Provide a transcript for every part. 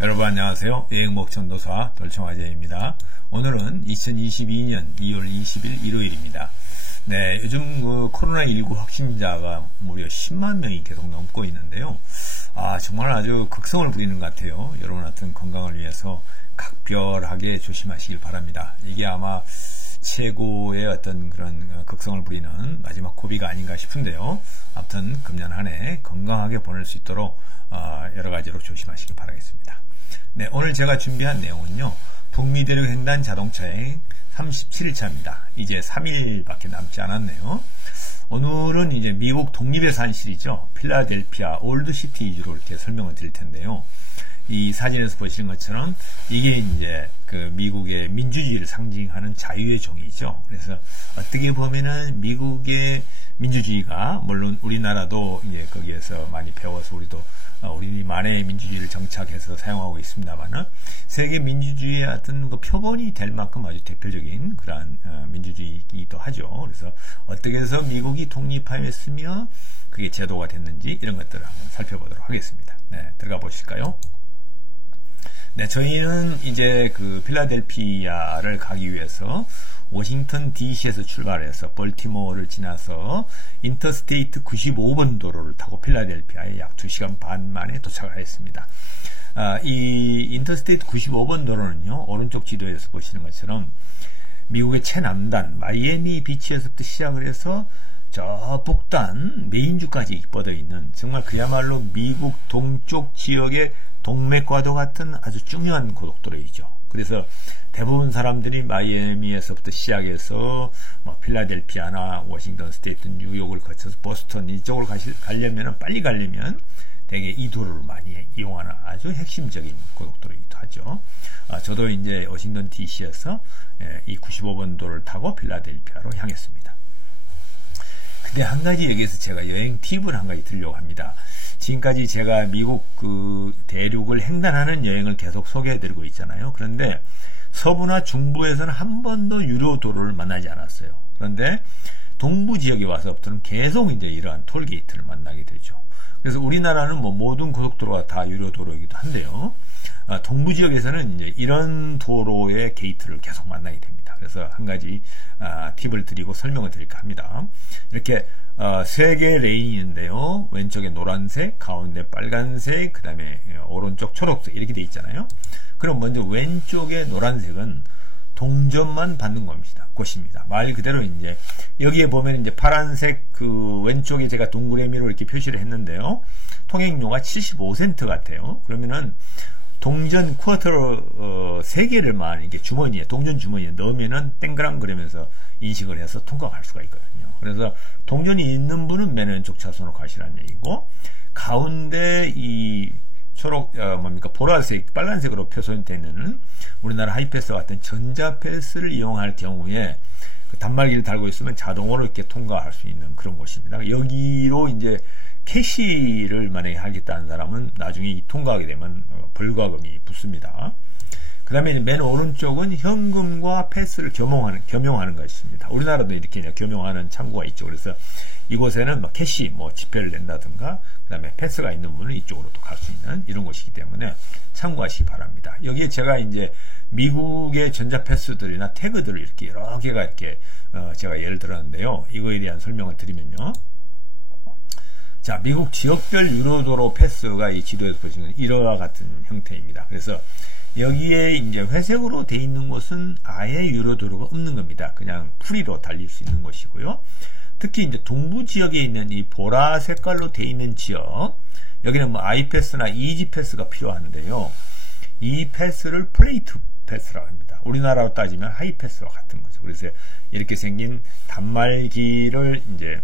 여러분 안녕하세요. 여행목전도사 돌청화제입니다. 오늘은 2022년 2월 20일 일요일입니다. 네, 요즘 코로나19 확진자가 무려 10만 명이 계속 넘고 있는데요. 정말 아주 극성을 부리는 것 같아요. 여러분한테 건강을 위해서 각별하게 조심하시길 바랍니다. 이게 아마 최고의 어떤 그런 극성을 부리는 마지막 고비가 아닌가 싶은데요. 아무튼 금년 한 해 건강하게 보낼 수 있도록 여러 가지로 조심하시길 바라겠습니다. 네, 오늘 제가 준비한 내용은요. 북미대륙 횡단 자동차여행 37일차입니다. 이제 3일밖에 남지 않았네요. 오늘은 이제 미국 독립의 산실이죠. 필라델피아 올드시티 위주로 이렇게 설명을 드릴 텐데요. 이 사진에서 보시는 것처럼 이게 이제 그 미국의 민주주의를 상징하는 자유의 종이죠. 그래서 어떻게 보면은 미국의 민주주의가 물론 우리나라도 이제 거기에서 많이 배워서 우리도 우리만의 민주주의를 정착해서 사용하고 있습니다만은 세계 민주주의의 어떤 그 표본이 될 만큼 아주 대표적인 그러한 민주주의이기도 하죠. 그래서 어떻게 해서 미국이 독립하였으며 그게 제도가 됐는지 이런 것들을 한번 살펴보도록 하겠습니다. 네, 들어가 보실까요? 네, 저희는 이제 그 필라델피아를 가기 위해서 워싱턴 DC에서 출발해서 볼티모어를 지나서 인터스테이트 95번 도로를 타고 필라델피아에 약 2시간 반 만에 도착을 하였습니다. 이 인터스테이트 95번 도로는요, 오른쪽 지도에서 보시는 것처럼 미국의 최남단 마이애미 비치에서부터 시작을 해서 저 북단 메인주까지 뻗어 있는 정말 그야말로 미국 동쪽 지역의 동맥과도 같은 아주 중요한 고속도로이죠. 그래서 대부분 사람들이 마이애미에서부터 시작해서 필라델피아나 워싱턴 스테이트, 뉴욕을 거쳐서 보스턴 이쪽으로 가려면 빨리 가려면 되게 이 도로를 많이 이용하는 아주 핵심적인 고속도로이기도 하죠. 저도 이제 워싱턴 DC에서 이 95번 도로를 타고 필라델피아로 향했습니다. 근데 한 가지 여기에서 제가 여행 팁을 한 가지 드리려고 합니다. 지금까지 제가 미국 그 대륙을 횡단하는 여행을 계속 소개해드리고 있잖아요. 그런데 서부나 중부에서는 한 번도 유료 도로를 만나지 않았어요. 그런데 동부 지역에 와서부터는 계속 이제 이러한 톨게이트를 만나게 되죠. 그래서 우리나라는 모든 고속도로가 다 유료 도로이기도 한데요. 동부 지역에서는 이제 이런 도로의 게이트를 계속 만나게 됩니다. 그래서 한 가지 팁을 드리고 설명을 드릴까 합니다. 이렇게 세 개의 레인이 있는데요. 왼쪽에 노란색, 가운데 빨간색, 그 다음에 오른쪽 초록색 이렇게 돼 있잖아요. 그럼 먼저 왼쪽의 노란색은 동전만 받는 곳입니다. 말 그대로 이제 여기에 보면 이제 파란색 그 왼쪽에 제가 동그라미로 이렇게 표시를 했는데요. 통행료가 75센트 같아요. 그러면은 동전 쿼터로 3개를만 이렇게 주머니에, 동전 주머니에 넣으면은 땡그랑 그러면서 인식을 해서 통과할 수가 있거든요. 그래서 동전이 있는 분은 맨 왼쪽 차선으로 가시라는 얘기고, 가운데 이 보라색, 빨간색으로 표선되는 우리나라 하이패스 같은 전자패스를 이용할 경우에 그 단말기를 달고 있으면 자동으로 이렇게 통과할 수 있는 그런 곳입니다. 여기로 이제 캐시를 만약에 하겠다는 사람은 나중에 통과하게 되면 벌과금이 붙습니다. 그 다음에 맨 오른쪽은 현금과 패스를 겸용하는 것입니다. 우리나라도 이렇게 겸용하는 창구가 있죠. 그래서 이곳에는 캐시, 지폐를 낸다든가, 그 다음에 패스가 있는 분은 이쪽으로 또 갈 수 있는 이런 곳이기 때문에 참고하시기 바랍니다. 여기에 제가 이제 미국의 전자패스들이나 태그들을 이렇게 여러 개가 이렇게 제가 예를 들었는데요. 이거에 대한 설명을 드리면요. 자, 미국 지역별 유료도로 패스가 이 지도에서 보시면 이와 같은 형태입니다. 그래서 여기에 이제 회색으로 되어 있는 곳은 아예 유료도로가 없는 겁니다. 그냥 프리로 달릴 수 있는 곳이고요. 특히 이제 동부 지역에 있는 이 보라 색깔로 되어 있는 지역, 여기는 아이패스나 이지패스가 필요한데요. 이 패스를 플레이트 패스라고 합니다. 우리나라로 따지면 하이패스와 같은 거죠. 그래서 이렇게 생긴 단말기를 이제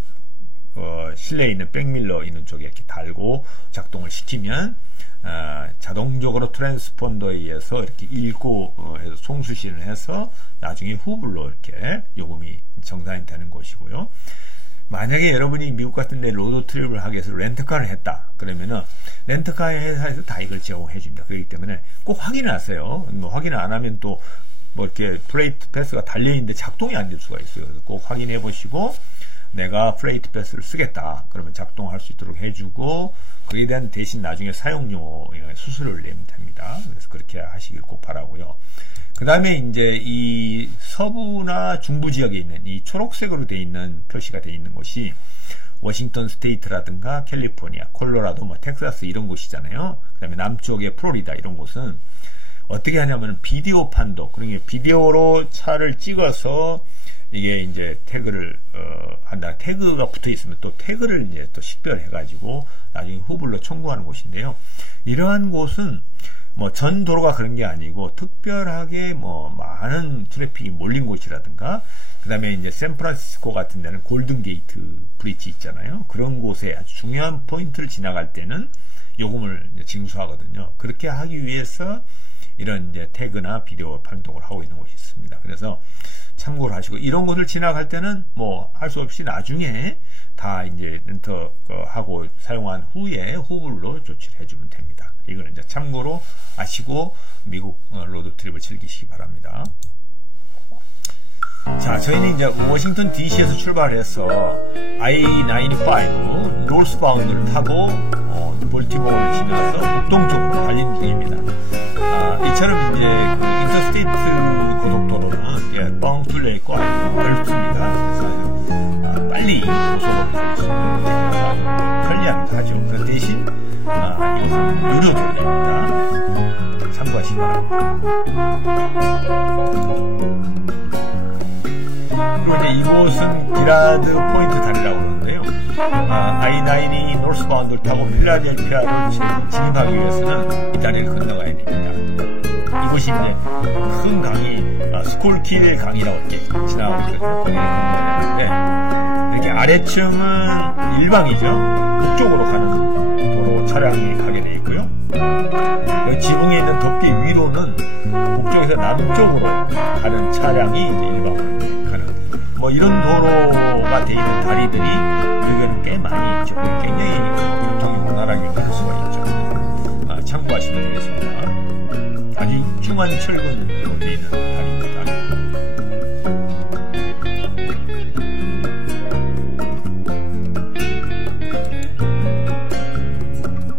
실내에 있는 백밀러 있는 쪽에 이렇게 달고 작동을 시키면 자동적으로 트랜스폰더에 의해서 이렇게 읽고 해서 송수신을 해서 나중에 후불로 이렇게 요금이 정산이 되는 것이고요. 만약에 여러분이 미국 같은 데 로드 트립을 하기 위해서 렌트카를 했다 그러면은 렌트카 회사에서 다 이걸 제공해 줍니다. 그렇기 때문에 꼭 확인을 하세요. 확인을 안 하면 또 이렇게 플레이트 패스가 달려있는데 작동이 안 될 수가 있어요. 그래서 꼭 확인해 보시고 내가 플레이트 패스를 쓰겠다. 그러면 작동할 수 있도록 해주고, 그에 대한 대신 나중에 사용료 수수료를 내면 됩니다. 그래서 그렇게 하시길 꼭 바라고요. 그 다음에 이제 이 서부나 중부 지역에 있는 이 초록색으로 되어 있는 표시가 되어 있는 곳이 워싱턴 스테이트라든가 캘리포니아, 콜로라도, 뭐 텍사스 이런 곳이잖아요. 그 다음에 남쪽의 플로리다 이런 곳은 어떻게 하냐면 비디오 판독, 그러니까 비디오로 차를 찍어서 이게 이제 태그를 한다. 태그가 붙어 있으면 또 태그를 이제 또 식별해가지고 나중에 후불로 청구하는 곳인데요. 이러한 곳은 뭐 전 도로가 그런 게 아니고 특별하게 뭐 많은 트래픽이 몰린 곳이라든가, 그 다음에 이제 샌프란시스코 같은 데는 골든 게이트 브릿지 있잖아요. 그런 곳에 아주 중요한 포인트를 지나갈 때는 요금을 징수하거든요. 그렇게 하기 위해서 이런 이제 태그나 비디오 판독을 하고 있는 곳이 있습니다. 그래서 참고를 하시고, 이런 곳을 지나갈 때는 뭐 할 수 없이 나중에 다 이제 렌터하고 사용한 후에 후불로 조치를 해주면 됩니다. 이걸 이제 참고로 아시고 미국 로드트립을 즐기시기 바랍니다. 자, 저희는 이제 워싱턴 DC에서 출발해서 I-95 노스바운드를 타고 볼티모어를 지나서 북동쪽으로 달리는 중입니다. 이처럼 이제 그 인터스테이트 고속도로는 뻥 뚫려 있고 아주 넓습니다. 그래서 빨리 고속으로 갈 수 있는 아주 편리하기도 하죠. 그 대신 이것은 유료 도로입니다. 참고하시기 바랍니다. 그리고 이제 이곳은 기라드 포인트 다리라고 그러는데요. I-90 노스바운드를 타고 필라델피아를 진입하기 위해서는 이 다리를 건너가야 됩니다. 이곳이 이제 큰 강이 스콜킬 강이라고 이렇게 지나가고 있거든요. 거기를 건너야 되는데, 이렇게 아래층은 일방이죠. 북쪽으로 가는 도로 차량이 가게 되어 있고요. 여기 지붕에 있는 덮개 위로는 북쪽에서 남쪽으로 가는 차량이 이제 일방으로 가는, 뭐 이런 도로가 되어 있는 다리들이 미국에는 꽤 많이 있죠. 굉장히 교통이 원활하게 갈 수가 있죠. 참고하시면 되겠습니다. 아주 흉한 철근으로 되어 있는 다리입니다.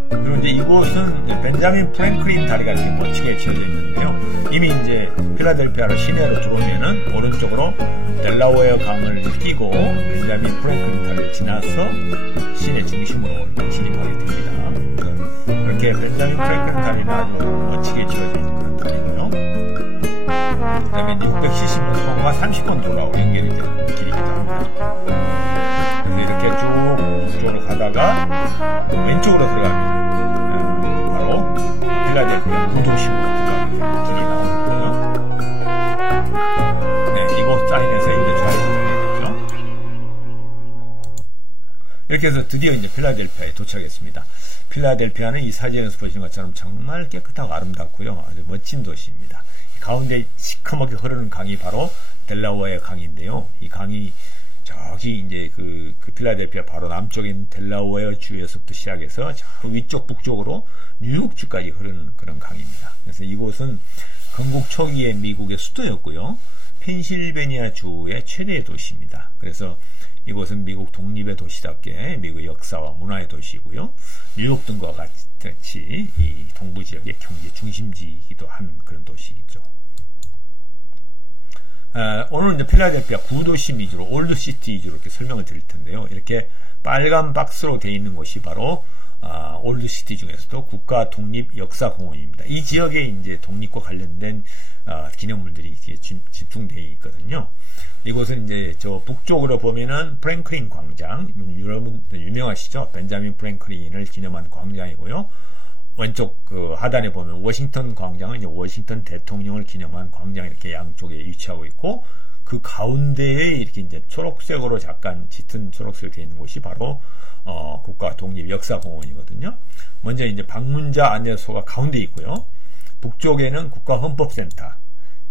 그리고 이제 이곳은 벤자민 프랭클린 다리가 이렇게 멋지게 지어져 있는데요. 이미 이제 필라델피아로 시내로 들어오면은 오른쪽으로 델라웨어 강을 끼고 벤자민 프랭클린 다리를 지나서 시내 중심으로 진입하게 됩니다. 이렇게 벤자민 프랭클린 다리는 아주 멋지게 지어져 있는 그런 다리고요. 그 다음에 이제 670번 30번 도로하고 연결이 되는 길입니다. 그래서 이렇게 쭉 북쪽으로 가다가 왼쪽으로 들어가면 바로 필라델피아 구도심으로 들어가는 길이 나오는 거고요. 네, 이곳 사인에서 이제 좌회전을 되겠죠. 이렇게 해서 드디어 이제 필라델피아에 도착했습니다. 필라델피아는 이 사진에서 보시는 것처럼 정말 깨끗하고 아름답고요. 아주 멋진 도시입니다. 가운데 시커멓게 흐르는 강이 바로 델라웨어 강인데요. 이 강이 저기 이제 그 필라델피아 바로 남쪽에 있는 델라웨어 주에서부터 시작해서 저 위쪽 북쪽으로 뉴욕주까지 흐르는 그런 강입니다. 그래서 이곳은 건국 초기에 미국의 수도였고요. 펜실베니아 주의 최대의 도시입니다. 그래서 이곳은 미국 독립의 도시답게 미국의 역사와 문화의 도시이고요. 뉴욕 등과 같이 이 동부 지역의 경제 중심지이기도 한 그런 도시이죠. 오늘은 이제 필라델피아 구도심 위주로, 올드시티 위주로 이렇게 설명을 드릴 텐데요. 이렇게 빨간 박스로 되어 있는 곳이 바로 올드시티 중에서도 국가 독립 역사공원입니다. 이 지역에 이제 독립과 관련된 기념물들이 이제 집중되어 있거든요. 이곳은 이제 저 북쪽으로 보면은 프랭클린 광장, 여러분 유명하시죠? 벤자민 프랭클린을 기념한 광장이고요. 왼쪽 그 하단에 보면 워싱턴 광장은 이제 워싱턴 대통령을 기념한 광장 이렇게 양쪽에 위치하고 있고, 그 가운데에 이렇게 이제 초록색으로 약간 짙은 초록색이 되어 있는 곳이 바로 국가 독립 역사공원이거든요. 먼저 이제 방문자 안내소가 가운데 있고요. 북쪽에는 국가 헌법센터,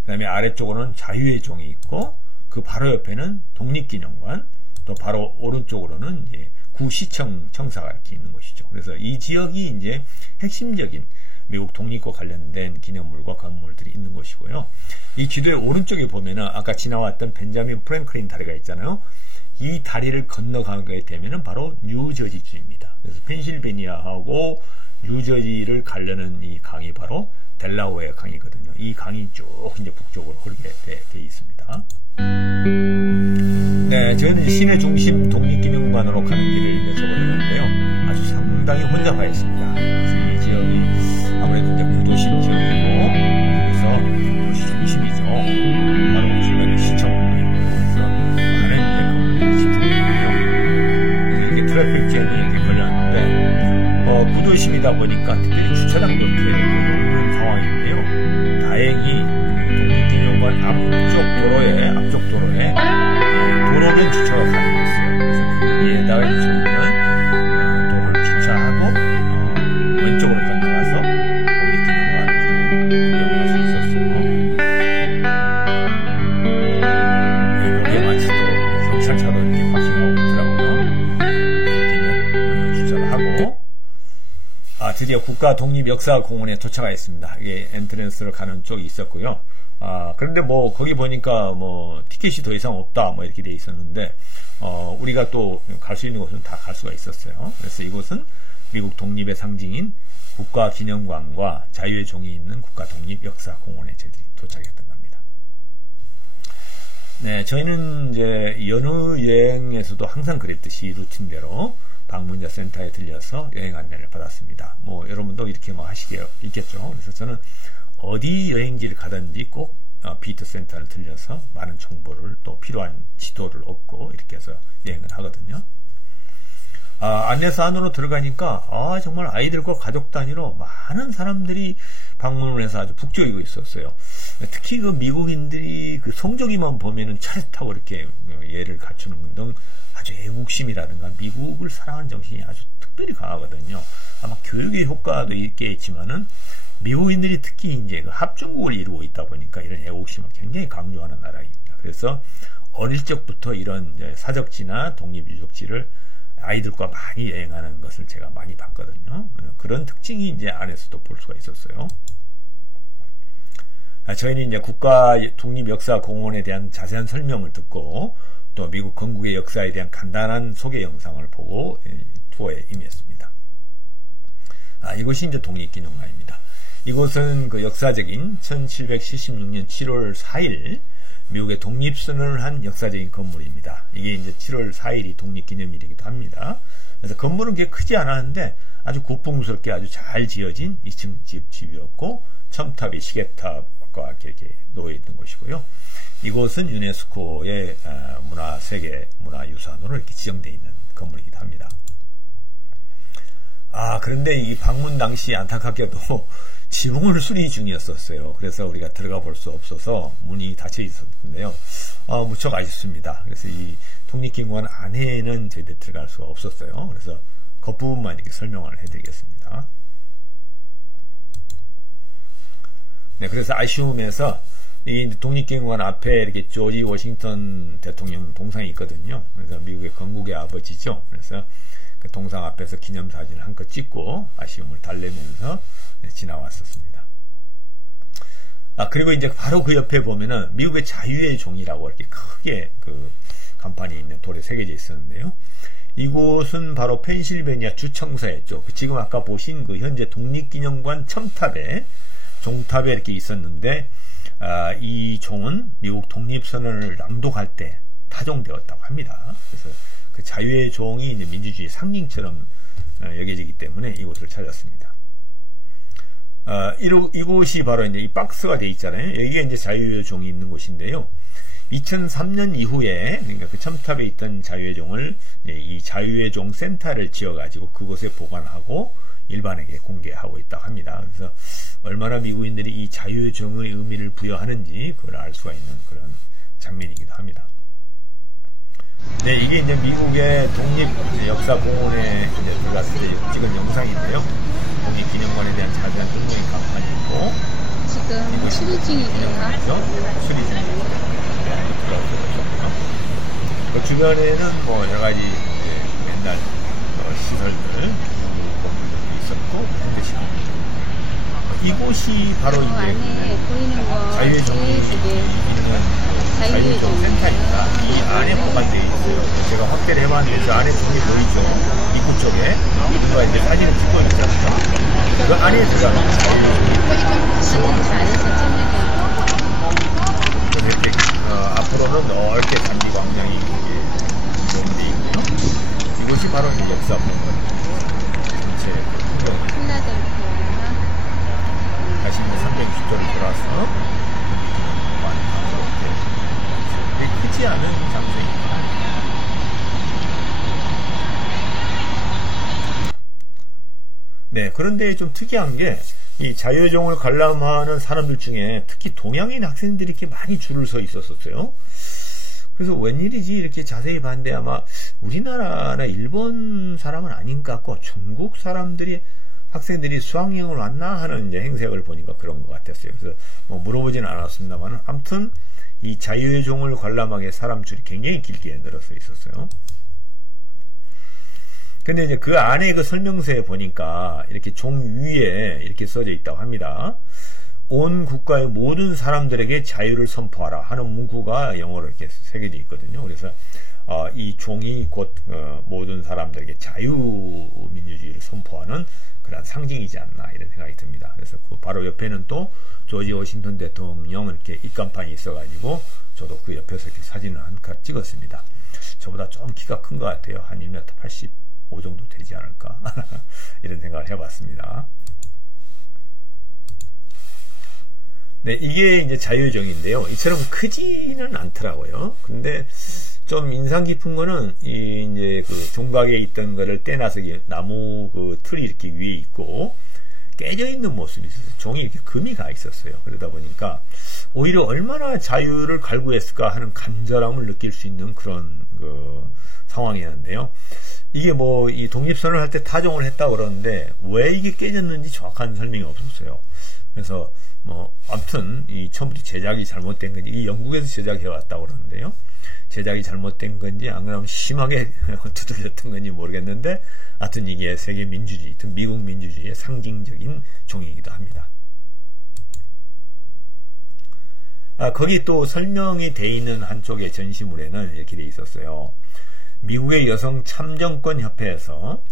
그다음에 아래쪽으로는 자유의 종이 있고, 그 바로 옆에는 독립기념관, 또 바로 오른쪽으로는 이제 구시청 청사가 이렇게 있는 곳이죠. 그래서 이 지역이 이제 핵심적인 미국 독립과 관련된 기념물과 건물들이 있는 곳이고요. 이 지도의 오른쪽에 보면은 아까 지나왔던 벤자민 프랭클린 다리가 있잖아요. 이 다리를 건너가게 되면은 바로 뉴저지주입니다. 그래서 펜실베니아하고 뉴저지를 가려는 이 강이 바로 델라웨어 강이거든요. 이 강이 쭉 이제 북쪽으로 흐르게 돼 있습니다. 네, 저희는 시내 중심 독립기념관으로 가는 길을 이제 저번에 갔는데요. 아주 상당히 혼잡해 있습니다. 그래서 이 지역이 아무래도 이제 구도심 지역이고, 그래서 도시 중심이죠. 바로 주변에 시청도 있고, 그래서 많은 이제 건물이 집중되고요. 그래서 이게 트래픽 잼이 이렇게 걸렸는데, 구도심이다 보니까 특별히 주차장도 이렇게 없는 상황인데요. 다행히 독립기념관 앞쪽 도로에 도로는 주차가 가능했어요. 그래서 여기에다가 저희는 도로를 주차하고 왼쪽으로 건너가서 독립기념관을 구경할 수 있었어요. 거기에 마치 또 경찰차도 이렇게 파킹하고 있더라고요. 여기는 주차를 하고, 드디어 국가독립역사공원에 도착하였습니다. 이게 엔트런스로 가는 쪽이 있었고요. 그런데 뭐 거기 보니까 뭐 티켓이 더 이상 없다 뭐 이렇게 돼 있었는데, 우리가 또 갈 수 있는 곳은 다 갈 수가 있었어요. 그래서 이곳은 미국 독립의 상징인 국가기념관과 자유의 종이 있는 국가독립역사공원에 저희들이 도착했던 겁니다. 네, 저희는 이제 연휴 여행에서도 항상 그랬듯이 루틴대로 방문자 센터에 들려서 여행 안내를 받았습니다. 뭐 여러분도 이렇게 뭐 하시게 있겠죠. 그래서 저는 어디 여행지를 가든지 꼭 비트 센터를 들려서 많은 정보를 또 필요한 지도를 얻고 이렇게 해서 여행을 하거든요. 안내소 안으로 들어가니까 정말 아이들과 가족 단위로 많은 사람들이 방문을 해서 아주 북적이고 있었어요. 특히 그 미국인들이 그 성조기만 보면은 차를 타고 이렇게 예를 갖추는 등 아주 애국심이라든가 미국을 사랑하는 정신이 아주 특별히 강하거든요. 아마 교육의 효과도 있겠지만은 미국인들이 특히 이제 그 합중국을 이루고 있다 보니까 이런 애국심을 굉장히 강조하는 나라입니다. 그래서 어릴 적부터 이런 사적지나 독립유적지를 아이들과 많이 여행하는 것을 제가 많이 봤거든요. 그런 특징이 이제 안에서도 볼 수가 있었어요. 저희는 이제 국가독립역사공원에 대한 자세한 설명을 듣고 또 미국 건국의 역사에 대한 간단한 소개 영상을 보고 투어에 임했습니다. 이곳이 이제 독립기념관입니다. 이곳은 그 역사적인 1776년 7월 4일 미국의 독립선언을 한 역사적인 건물입니다. 이게 이제 7월 4일이 독립기념일이기도 합니다. 그래서 건물은 그렇게 크지 않았는데 아주 고풍스럽게 아주 잘 지어진 2층 집이었고 첨탑이 시계탑과 이렇게 놓여있던 곳이고요. 이곳은 유네스코의 세계 문화유산으로 이렇게 지정되어 있는 건물이기도 합니다. 그런데 이 방문 당시 안타깝게도 지붕을 수리 중이었었어요. 그래서 우리가 들어가 볼 수 없어서 문이 닫혀 있었는데요. 무척 아쉽습니다. 그래서 이 독립기념관 안에는 저희들 들어갈 수가 없었어요. 그래서 겉부분만 이렇게 설명을 해드리겠습니다. 네, 그래서 아쉬움에서 이 독립기념관 앞에 이렇게 조지 워싱턴 대통령 동상이 있거든요. 그래서 미국의 건국의 아버지죠. 그래서 그 동상 앞에서 기념사진을 한껏 찍고 아쉬움을 달래면서 지나왔었습니다. 그리고 이제 바로 그 옆에 보면은 미국의 자유의 종이라고 이렇게 크게 그 간판이 있는 돌에 새겨져 있었는데요. 이곳은 바로 펜실베니아 주청사였죠. 지금 아까 보신 그 현재 독립기념관 첨탑에 종탑에 이렇게 있었는데 이 종은 미국 독립선언을 낭독할 때 타종되었다고 합니다. 그래서 그 자유의 종이 이제 민주주의 상징처럼 여겨지기 때문에 이곳을 찾았습니다. 이곳이 바로 이제 이 박스가 되어 있잖아요. 여기가 이제 자유의 종이 있는 곳인데요. 2003년 이후에 그러니까 그 첨탑에 있던 자유의 종을 이 자유의 종 센터를 지어가지고 그곳에 보관하고 일반에게 공개하고 있다고 합니다. 그래서 얼마나 미국인들이 이 자유의 종의 의미를 부여하는지 그걸 알 수가 있는 그런 장면이기도 합니다. 네, 이게 이제 미국의 독립역사공원에 들어갔을 때 찍은 영상인데요. 독립기념관에 대한 자세한 홍보의 간판이 있고 지금 수리 중이에요. 수리 중입니다. 그 주변에는 뭐 여러 가지 옛날 시설들, 건물들도 있었고 이곳이 바로 이제 안에 보이는 거 자유의 종이 있는 자유의 종. 센터입니다. 이 안에 보관되어 있어요. 제가 확대를 해봤는데 저 안에 종이 보이죠? 입구 쪽에. 누가 이제 사진을 찍고 있잖아요. 그 안에 들어가는 안에서 찍는 그래서 이렇게 앞으로는 넓게 잔디 광장이 이용되어 있고요. 이곳이 바로 이제 역사 공간 전체 필라델피아. 다시 360도를 돌아서 이렇게 크지 않은 장소입니다. 네, 그런데 좀 특이한 게 이 자유종을 관람하는 사람들 중에 특히 동양인 학생들이 이렇게 많이 줄을 서 있었어요. 그래서 웬일이지 이렇게 자세히 봤는데 아마 우리나라나 일본 사람은 아닌 것 같고 중국 사람들이 학생들이 수학여행을 왔나 하는 이제 행색을 보니까 그런 것 같았어요. 그래서 뭐 물어보지는 않았습니다만 아무튼 이 자유의 종을 관람하게 사람 줄이 굉장히 길게 늘어서 있었어요. 근데 이제 그 안에 그 설명서에 보니까 이렇게 종 위에 이렇게 써져 있다고 합니다. 온 국가의 모든 사람들에게 자유를 선포하라 하는 문구가 영어로 이렇게 새겨져 있거든요. 그래서 이 종이 곧 모든 사람들에게 자유민주주의를 선포하는 그런 상징이지 않나 이런 생각이 듭니다. 그래서 그 바로 옆에는 또 조지 워싱턴 대통령 이렇게 입간판이 있어가지고 저도 그 옆에서 이렇게 사진을 한 컷 찍었습니다. 저보다 좀 키가 큰 것 같아요. 한 1m 85 정도 되지 않을까 이런 생각을 해봤습니다. 네, 이게 이제 자유종인데요. 이처럼 크지는 않더라고요. 근데 좀 인상 깊은 거는 이제 그 종각에 있던 거를 떼놔서 나무 그 틀이 이렇게 위에 있고 깨져 있는 모습이 있었어요. 종이 이렇게 금이 가 있었어요. 그러다 보니까 오히려 얼마나 자유를 갈구했을까 하는 간절함을 느낄 수 있는 그런 그 상황이었는데요. 이게 뭐 이 독립선언을 할 때 타종을 했다 그러는데 왜 이게 깨졌는지 정확한 설명이 없었어요. 그래서 뭐 아무튼 이 처음부터 제작이 잘못된 건지 이 영국에서 제작해 왔다고 그러는데요. 제작이 잘못된 건지 안 그러면 심하게 두들렸던 건지 모르겠는데 하여튼 이게 세계 민주주의, 미국 민주주의의 상징적인 종이기도 합니다. 거기 또 설명이 돼 있는 한쪽의 전시물에는 이렇게 돼 있었어요. 미국의 여성 참정권 협회에서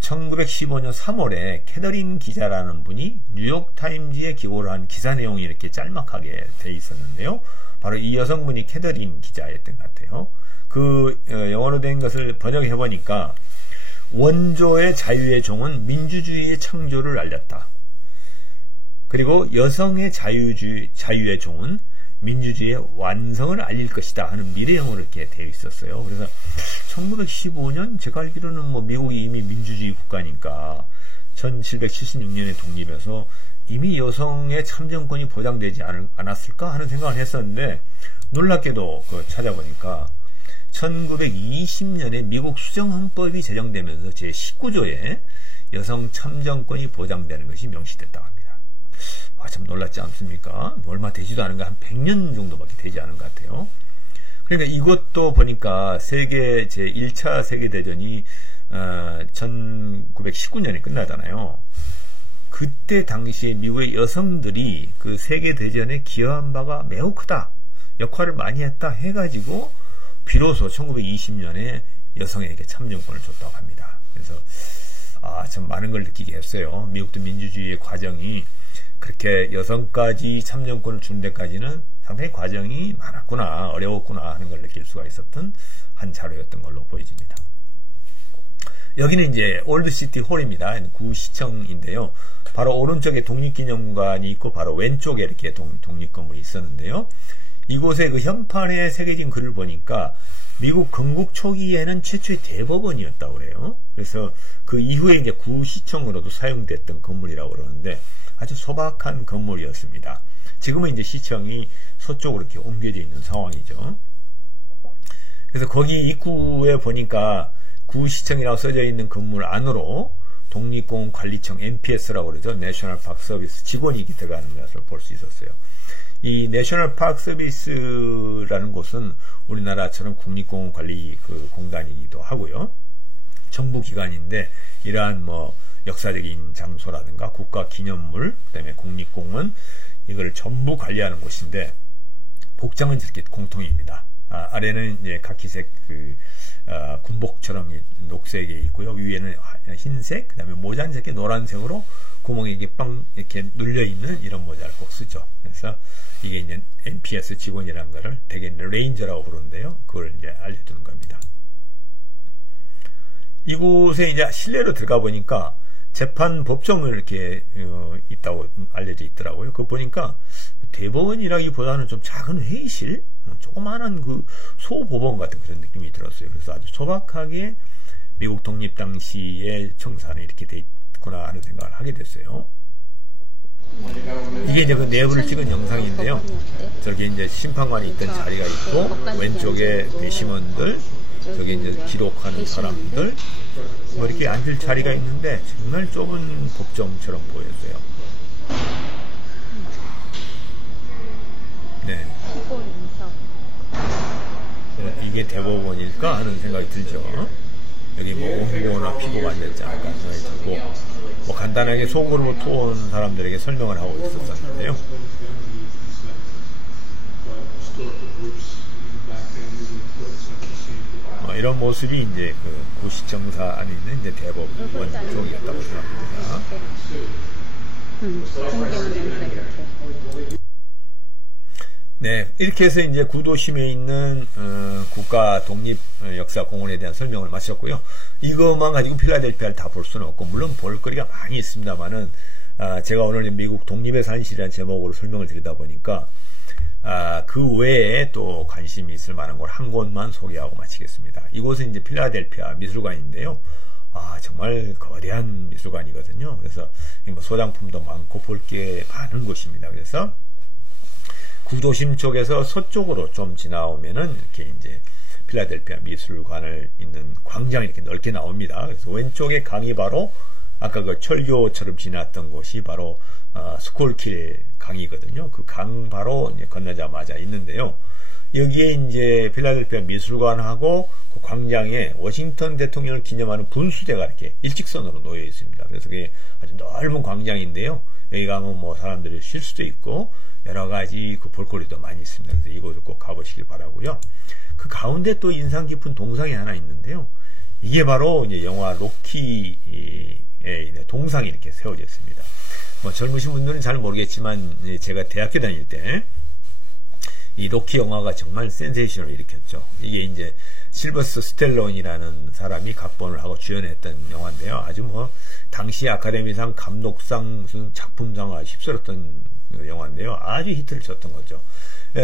1915년 3월에 캐더린 기자라는 분이 뉴욕타임즈에 기고를 한 기사 내용이 이렇게 짤막하게 돼 있었는데요. 바로 이 여성분이 캐더린 기자였던 것 같아요. 그 영어로 된 것을 번역해 보니까 원조의 자유의 종은 민주주의의 창조를 알렸다. 그리고 여성의 자유의 종은 민주주의의 완성을 알릴 것이다 하는 미래형으로 이렇게 되어 있었어요. 그래서 1915년 제가 알기로는 뭐 미국이 이미 민주주의 국가니까 1776년에 독립해서 이미 여성의 참정권이 보장되지 않았을까 하는 생각을 했었는데 놀랍게도 찾아보니까 1920년에 미국 수정헌법이 제정되면서 제19조에 여성 참정권이 보장되는 것이 명시됐다고 합니다. 참 놀랍지 않습니까? 얼마 되지도 않은 거 한 100년 정도밖에 되지 않은 것 같아요. 그러니까 이것도 보니까 제1차 세계대전이 1919년에 끝나잖아요. 그때 당시에 미국의 여성들이 그 세계대전에 기여한 바가 매우 크다. 역할을 많이 했다 해가지고 비로소 1920년에 여성에게 참정권을 줬다고 합니다. 그래서 참 많은 걸 느끼게 했어요. 미국도 민주주의의 과정이 그렇게 여성까지 참정권을 준 데까지는 상당히 과정이 많았구나, 어려웠구나 하는 걸 느낄 수가 있었던 한 자료였던 걸로 보여집니다. 여기는 이제 올드시티 홀입니다. 구시청인데요. 바로 오른쪽에 독립기념관이 있고 바로 왼쪽에 이렇게 독립건물이 있었는데요. 이곳에 그 현판에 새겨진 글을 보니까 미국 건국 초기에는 최초의 대법원이었다고 그래요. 그래서 그 이후에 이제 구시청으로도 사용됐던 건물이라고 그러는데 아주 소박한 건물이었습니다. 지금은 이제 시청이 서쪽으로 이렇게 옮겨져 있는 상황이죠. 그래서 거기 입구에 보니까 구시청이라고 써져 있는 건물 안으로 독립공원관리청 NPS라고 그러죠. 내셔널 파크 서비스 직원이 들어가는 것을 볼 수 있었어요. 이 내셔널 파크 서비스라는 곳은 우리나라처럼 국립공원 관리 공단이기도 하고요. 정부기관인데 이러한 뭐 역사적인 장소라든가 국가기념물, 그다음에 국립공원 이걸 전부 관리하는 곳인데 복장은 이렇게 공통입니다. 아래는 이제 카키색 군복처럼 녹색에 있고요. 위에는 흰색, 그 다음에 모자는 이렇게 노란색으로 구멍에 이게 이렇게 눌려 있는 이런 모자를 꼭 쓰죠. 그래서 이게 이제 NPS 직원이라는 거를 대개 레인저라고 부르는데요. 그걸 이제 알려주는 겁니다. 이곳에 이제 실내로 들어가 보니까 재판 법정을 이렇게 있다고 알려져 있더라고요. 그거 보니까 대법원이라기보다는 좀 작은 회의실, 조그마한 그 소법원 같은 그런 느낌이 들었어요. 그래서 아주 소박하게 미국 독립 당시의 청산에 이렇게 돼 있구나 하는 생각을 하게 됐어요. 이게 이제 그 내부를 찍은 영상인데요. 저기 이제 심판관이 있던 자리가 있고, 왼쪽에 배심원들, 저기 이제 기록하는 사람들, 뭐 이렇게 앉을 자리가 있는데 정말 좁은 법정처럼 보였어요. 네. 이게 대법원일까 하는 생각이 들죠. 여기 뭐 원고나 피고가 앉았지 않을까 생각이 들고, 뭐 간단하게 속으로 투어온 사람들에게 설명을 하고 있었는데요. 이런 모습이 이제 그 구시청사 안에 있는 이제 대법원 쪽이었다고 생각합니다. 네, 이렇게 해서 이제 구도심에 있는 국가 독립 역사 공원에 대한 설명을 마쳤고요. 이것만 가지고 필라델피아를 다 볼 수는 없고, 물론 볼거리가 많이 있습니다만은 제가 오늘 미국 독립의 산실이라는 제목으로 설명을 드리다 보니까 그 외에 또 관심이 있을 만한 걸 한 곳만 소개하고 마치겠습니다. 이곳은 이제 필라델피아 미술관인데요. 정말 거대한 미술관이거든요. 그래서 뭐 소장품도 많고 볼 게 많은 곳입니다. 그래서 구도심 쪽에서 서쪽으로 좀 지나오면은 이렇게 이제 필라델피아 미술관을 있는 광장이 이렇게 넓게 나옵니다. 그래서 왼쪽에 강이 바로 아까 그 철교처럼 지났던 곳이 바로 스콜킬 강이거든요. 그 강 바로 이제 건너자마자 있는데요. 여기에 이제 필라델피아 미술관하고 그 광장에 워싱턴 대통령을 기념하는 분수대가 이렇게 일직선으로 놓여 있습니다. 그래서 그게 아주 넓은 광장인데요. 여기 가면 뭐 사람들이 쉴 수도 있고 여러 가지 그 볼거리도 많이 있습니다. 그래서 이곳을 꼭 가보시길 바라고요. 그 가운데 또 인상 깊은 동상이 하나 있는데요. 이게 바로 이제 영화 로키의 동상이 이렇게 세워져 있습니다. 뭐 젊으신 분들은 잘 모르겠지만 제가 대학교 다닐 때 이 로키 영화가 정말 센세이션을 일으켰죠. 이게 이제 실버스터 스텔론이라는 사람이 각본을 하고 주연했던 영화인데요. 아주 뭐 당시 아카데미상, 감독상, 무슨 작품상 휩쓸었던 영화인데요. 아주 히트를 쳤던 거죠.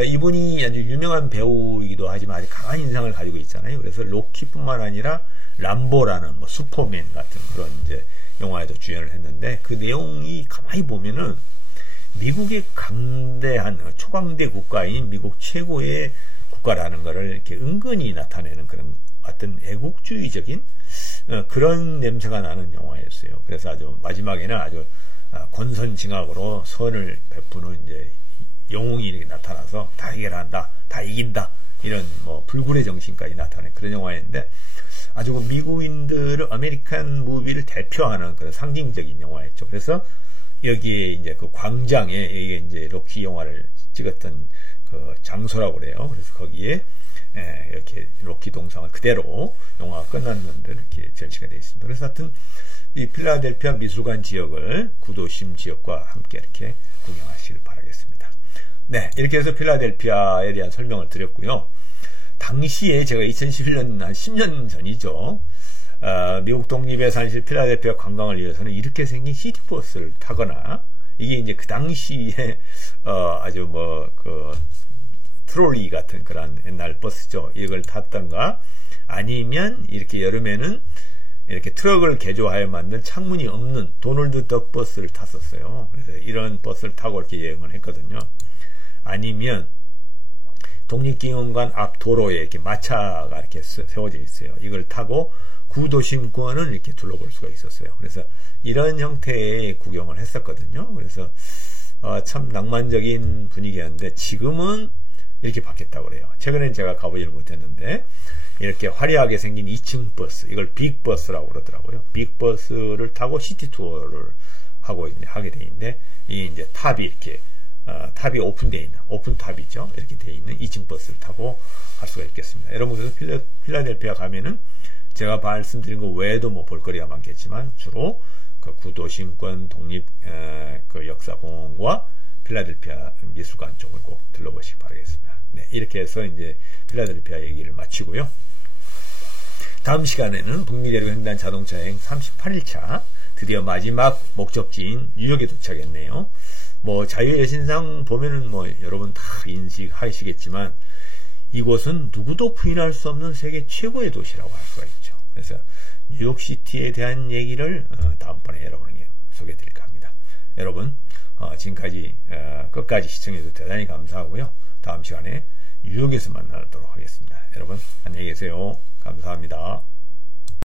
이분이 아주 유명한 배우이기도 하지만 아주 강한 인상을 가지고 있잖아요. 그래서 로키뿐만 아니라 람보라는 뭐 슈퍼맨 같은 그런 이제 영화에도 주연을 했는데, 그 내용이 가만히 보면은 미국의 강대한 초강대 국가인 미국 최고의 국가라는 것을 이렇게 은근히 나타내는 그런 어떤 애국주의적인 그런 냄새가 나는 영화였어요. 그래서 아주 마지막에는 아주 권선징악으로 선을 베푸는 이제 영웅이 이렇게 나타나서 다 해결한다, 다 이긴다, 이런 뭐 불굴의 정신까지 나타내는 그런 영화였는데, 아주 그 미국인들을 아메리칸 무비를 대표하는 그런 상징적인 영화였죠. 그래서 여기에 이제 그 광장에 이게 이제 로키 영화를 찍었던 그 장소라고 그래요. 그래서 거기에 이렇게 로키 동상을 그대로 영화가 끝났는데 이렇게 전시가 되어 있습니다. 그래서 하여튼 이 필라델피아 미술관 지역을 구도심 지역과 함께 이렇게 구경하시길 바라겠습니다. 네, 이렇게 해서 필라델피아에 대한 설명을 드렸고요. 당시에 제가 2011년 한 10년 전이죠. 미국 독립의 산실 필라델피아 관광을 위해서는 이렇게 생긴 시티버스를 타거나, 이게 이제 그 당시에 아주 뭐 그 트롤리 같은 그런 옛날 버스죠. 이걸 탔던가, 아니면 이렇게 여름에는 이렇게 트럭을 개조하여 만든 창문이 없는 도널드 덕 버스를 탔었어요. 그래서 이런 버스를 타고 이렇게 여행을 했거든요. 아니면 독립기념관 앞 도로에 이렇게 마차가 이렇게 세워져 있어요. 이걸 타고 구도심권을 이렇게 둘러볼 수가 있었어요. 그래서 이런 형태의 구경을 했었거든요. 그래서 참 낭만적인 분위기였는데, 지금은 이렇게 바뀌었다고 그래요. 최근엔 제가 가보지를 못했는데 이렇게 화려하게 생긴 2층 버스, 이걸 빅버스라고 그러더라고요. 빅버스를 타고 시티 투어를 하고 하게 돼 있는데, 이 이제 탑이 이렇게 탑이 오픈되어 있는, 오픈탑이죠. 이렇게 되어 있는 2층 버스를 타고 갈 수가 있겠습니다. 여러분, 그래서 필라델피아 가면은 제가 말씀드린 것 외에도 뭐 볼거리가 많겠지만 주로 그 구도심권 독립 그 역사공원과 필라델피아 미술관 쪽을 꼭 들러보시기 바라겠습니다. 네, 이렇게 해서 이제 필라델피아 얘기를 마치고요. 다음 시간에는 북미 대륙 횡단 자동차 여행 38일차 드디어 마지막 목적지인 뉴욕에 도착했네요. 뭐 자유의 여신상 보면은 뭐 여러분 다 인식하시겠지만 이곳은 누구도 부인할 수 없는 세계 최고의 도시라고 할 수가 있죠. 그래서 뉴욕시티에 대한 얘기를 다음번에 여러분에게 소개해 드릴까 합니다. 여러분 지금까지 끝까지 시청해주셔서 대단히 감사하고요. 다음 시간에 뉴욕에서 만나도록 하겠습니다. 여러분 안녕히 계세요. 감사합니다.